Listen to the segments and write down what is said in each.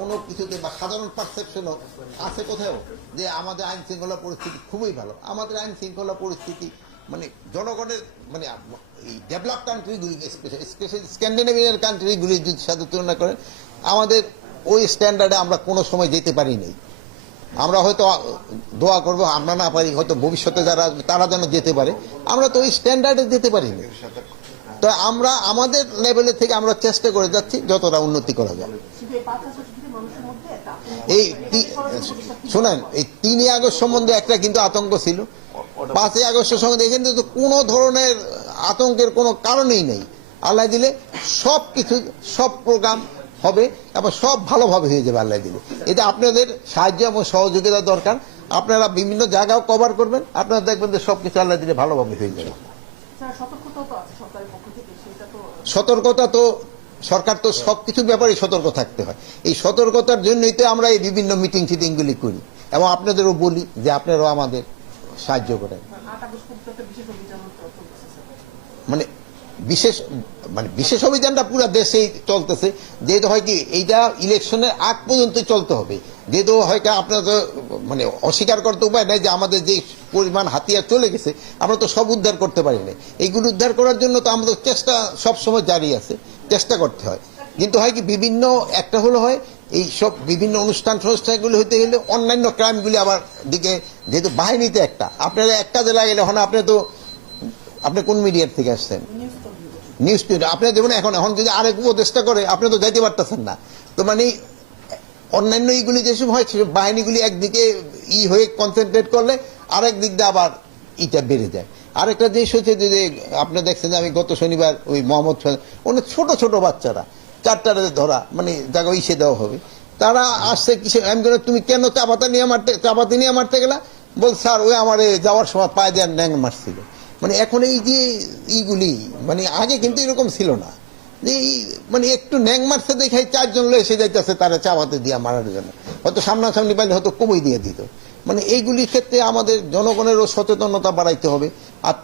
কোনো কিছুতে বা সাধারণ পারসেপশনও আছে কোথাও যে আমাদের আইন শৃঙ্খলা পরিস্থিতি খুবই ভালো। আমাদের আইন শৃঙ্খলা পরিস্থিতি মানে জনগণের মানে এই ডেভেলপ কান্ট্রিগুলি স্পেশালি স্ক্যান্ডিনেভিয়ান কান্ট্রিগুলির সাথে তুলনা করেন আমাদের ওই স্ট্যান্ডার্ডে আমরা কোনো সময় যেতে পারি নাই। আমরা হয়তো দোয়া করবো আমরা না পারি, হয়তো ভবিষ্যতে যারা তারা যেন যেতে পারে, আমরা তো ওই স্ট্যান্ডার্ডে যেতে পারি না। তো আমরা আমাদের লেভেলে থেকে আমরা চেষ্টা করে যাচ্ছি যতটা উন্নতি করা যায়। এই শোনেন, এই 3ই আগস্ট সম্বন্ধে একটা কিন্তু আতঙ্ক ছিল, 5ই আগস্ট সম্বন্ধে এখানে তো কোনো ধরনের আতঙ্কের কোনো কারণেই নেই। আল্লাহ দিলে সব কিছু সব প্রোগ্রাম হবে এবং সব ভালোভাবে হয়ে যাবে আল্লাহ দিলে। এটা আপনাদের সাহায্য এবং সহযোগিতা দরকার। আপনারা বিভিন্ন জায়গাও কভার করবেন, আপনারা দেখবেন যে সবকিছু আল্লাহ দিলে ভালোভাবে হয়ে যাবে। সতর্কতা তো সরকার তো সবকিছুর ব্যাপারে সতর্ক থাকতে হয়। এই সতর্কতার জন্যই তো আমরা এই বিভিন্ন মিটিং টিটিংগুলি করি এবং আপনাদেরও বলি যে আপনারাও আমাদের সাহায্য করেন। মানে বিশেষ অভিযানটা পুরো দেশেই চলতেছে, যেহেতু হয় কি এইটা ইলেকশনের আগ পর্যন্ত চলতে হবে। যেহেতু হয় কি আপনার তো মানে অস্বীকার করতে উপায় নাই যে আমাদের যে পরিমাণ হাতিয়ার চলে গেছে আমরা তো সব উদ্ধার করতে পারি না। এইগুলো উদ্ধার করার জন্য তো আমাদের চেষ্টা সবসময় জারি আছে, চেষ্টা করতে হয়। কিন্তু হয় কি বিভিন্ন একটা হলো হয় এই সব বিভিন্ন অনুষ্ঠানগুলি হইতে গেলে অন্যান্য ক্রাইমগুলি আবার দিকে, যেহেতু বাহিনীতে একটা আপনারা একটা জেলায় গেলে এখন আপনি কোন মিডিয়ার থেকে আসছেন? News tutor. আপনি দেখুন এখন যদি আরেক উপদেষ্টা করে আপনি তো যাইতে পারতেছেন না। তো মানে অন্যান্য এইগুলি যেসব হয় সেসব বাহিনীগুলি একদিকে হয়ে কনসেন্ট্রেট করলে আরেক দিক দিয়ে আবার ইটা বেড়ে যায়। আরেকটা জিনিস হচ্ছে যে আপনি দেখছেন যে আমি গত শনিবার ওই মোহাম্মদ অনেক ছোট ছোট বাচ্চারা 4টারে ধরা মানে জায়গা ইসে দেওয়া হবে, তারা আসছে কিসে আমি তুমি কেন চাপাতি নিয়ে মারতে গেলা? বল স্যার ওই আমার যাওয়ার সময় পায়ে দেওয়ার ন্যাং মারছিল। মানে এখন এই যে এইগুলি মানে আগে কিন্তু এরকম ছিল না, যে মানে একটু ন্যাং মারছে দেখে 4 জন লোক এসে যাইতেছে তারা চাপাতে দিয়ে মারার জন্য, হয়তো সামনাসামনি পাইলে হয়তো কমই দিয়ে দিত। মানে এইগুলির ক্ষেত্রে আমাদের জনগণেরও সচেতনতা বাড়াইতে হবে, আর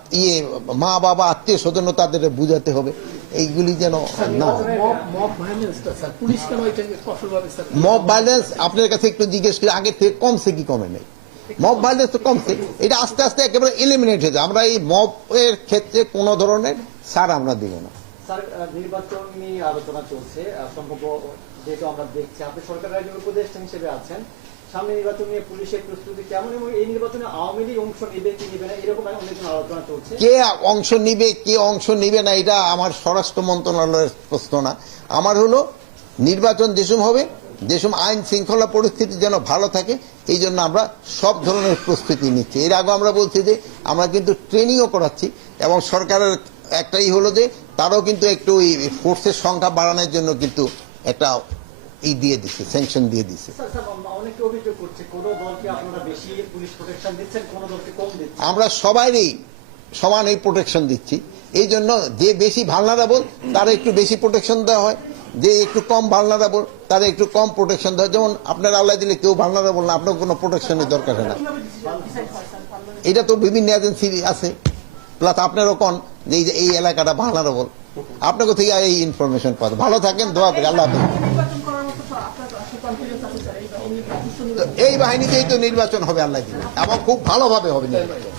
মা বাবা আত্মীয় স্বজনও তাদের বুঝাতে হবে এইগুলি যেন না। মব ভাইলেন্স আপনার কাছে একটু জিজ্ঞেস করি আগে থেকে কমছে কি কমে নেই? মব ভাইলেন্স তো কমছে, এটা আস্তে আস্তে একেবারে এলিমিনেট হয়ে যায়। আমরা এই মব এর ক্ষেত্রে কোন ধরনের ছাড় আমরা দিব না। স্যার, নির্বাচন নিয়ে আলোচনা চলছে, সম্ভব যেহেতু আমরা দেখছি আপনি সরকারের একজন উপদেষ্টা হিসেবে আছেন, সামনে নির্বাচন নিয়ে পুলিশের প্রস্তুতি কেমন এবং এই নির্বাচনে আওয়ামী লীগ অংশ নেবে কি নেবে না এরকম অনেক আলোচনা চলছে। কে অংশ নিবে কে অংশ নিবে না এটা আমার স্বরাষ্ট্র মন্ত্রণালয়ের প্রশ্ন না। আমার হলো নির্বাচন যেসব হবে, যেসব আইন শৃঙ্খলা পরিস্থিতি যেন ভালো থাকে এই জন্য আমরা সব ধরনের প্রস্তুতি নিচ্ছি। এর আগে আমরা বলছি যে আমরা কিন্তু ট্রেনিংও করাচ্ছি এবং সরকারের একটাই হলো যে তারাও কিন্তু একটু ফোর্সের সংখ্যা বাড়ানোর জন্য কিন্তু একটা দিয়ে দিচ্ছে, স্যাংশন দিয়ে দিচ্ছে। আমরা সবাইরই সমান এই প্রোটেকশন দিচ্ছি। এই জন্য যে বেশি ভালনারেবল তারা একটু বেশি প্রোটেকশন দেওয়া হয়, যে একটু কম ভালনারেবল তারা একটু কম প্রোটেকশন দেওয়া হয়। যেমন আপনার আল্লাহ দিলে কেউ ভালনারেবল না, আপনার কোনো প্রোটেকশনের দরকার হয় না। এটা তো বিভিন্ন এজেন্সি আছে, প্লাস আপনারও কোন যে এই এলাকাটা ভালনারেবল, আপনাকে থেকে এই ইনফরমেশন পাওয়া। ভালো থাকেন, দোয়া করি। আল্লাহ হাফেজ। এই বাহিনীতেই তো নির্বাচন হবে আল্লাহ দিলে এবং খুব ভালোভাবে হবে নির্বাচন।